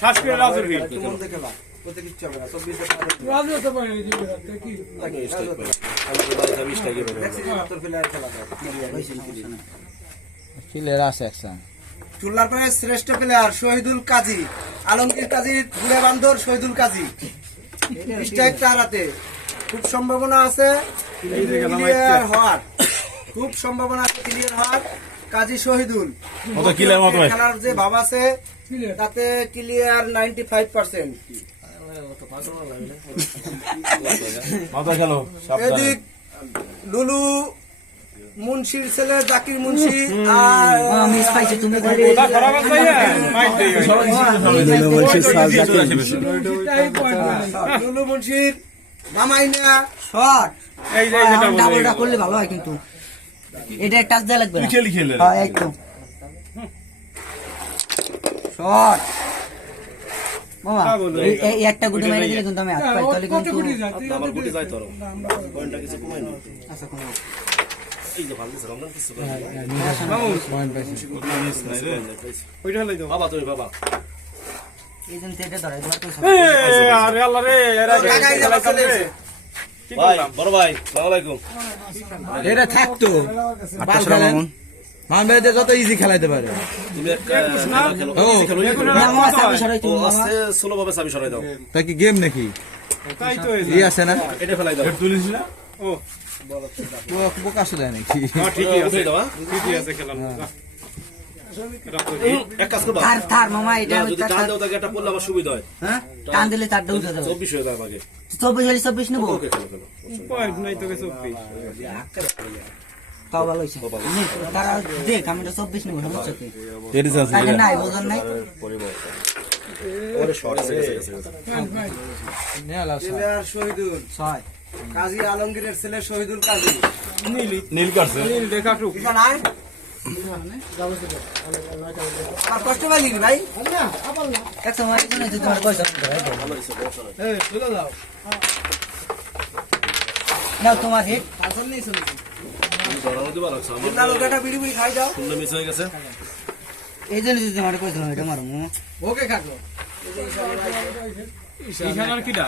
ঠাস করে রাজুর ভিড় মন দেখে না ওতে কিচ্ছু হবে না 24 রাজু তো পারে এই দিকে কি প্লেয়ার আছে একজন চুল্লার পরে শ্রেষ্ঠ প্লেয়ার শহীদুল কাজী আলমগীর কাজী ঘুরে বান্দর শহীদুল কাজী স্ট্রাইক তার হাতে খুব সম্ভাবনা আছে ক্লিয়ার হওয়ার খুব সম্ভাবনা আছে ক্লিয়ার হওয়ার কাজী শহীদুল খেলার যে ভাব আছে তাতে ক্লিয়ার 95%। এদিক লুলু মুন্সির ছেলে জাকির মুন্সি আর লুলু মুন্সির মামাইনা শট ডাবলটা করলে ভালো হয় কিন্তু এটা টাচ দেওয়া লাগবে না হ্যাঁ একদম শট মামা এই একটা গুটি মেরে দিলে কিন্তু আমি হাত পাই তাহলে কিন্তু আমার গুটি যায় তোর পয়েন্টটা কিছু কমাই না আচ্ছা কোনো এই যে ভালো রমজান কিছু পয়েন্ট পাইছে ওইটা হলাই দাও বাবা তুমি বাবা এই জন্য এটা ধরে ধর তো আরে আল্লাহ রে এরা লাগাই যাবে চলে ভাই বড় ভাই আসসালামু আলাইকুম এটা থাকতো 28 মামুন মামুন যত ইজি খেলাইতে পারে তুমি একটা খেলো মামা সাবি সরাই তুমি মামা আস্তে স্লো ভাবে সাবি সরাই দাও তা কি গেম নাকি তাই তো ই আছে না এটা ফেলাই দাও তুলিস না ও বোকা শুধু নাকি হ্যাঁ ঠিকই আছে দাও ঠিকই আছে খেলা এক কাজ করবা থার মামা এটা যদি টান দাও তাকে একটা পড়লে আমার সুবিধা হয় হ্যাঁ টান দিলে চারটা উঠে যাবে 24 হয়ে যাবে আগে 24 হলে 24 নেব ওকে খেলো খেলো পয়েন্ট নাই তোকে 24 তাও ভালো হইছে তারা দেখ আমি তো 24 নেব সমস্যা কি এর আছে আরে নাই বুঝন নাই ওরে শর্ট আছে নেলা প্লেয়ার শহীদুল 6 কাজী আলমগীরের ছেলে শহীদুল কাজী নীল কাটছে নীল দেখা টুক এটা নাই আর কষ্ট পাইলি ভাই এক সময় কোন যে তোমার পয়সা না তোমার হেড ধরানো দিবা লাগছে আমার না লোকটা বিড়ি বিড়ি খাই যাও শূন্য মিস হয়ে গেছে এই জন্য যদি তোমার পয়সা এটা মারো ওকে খাকো এইখানে আর কিটা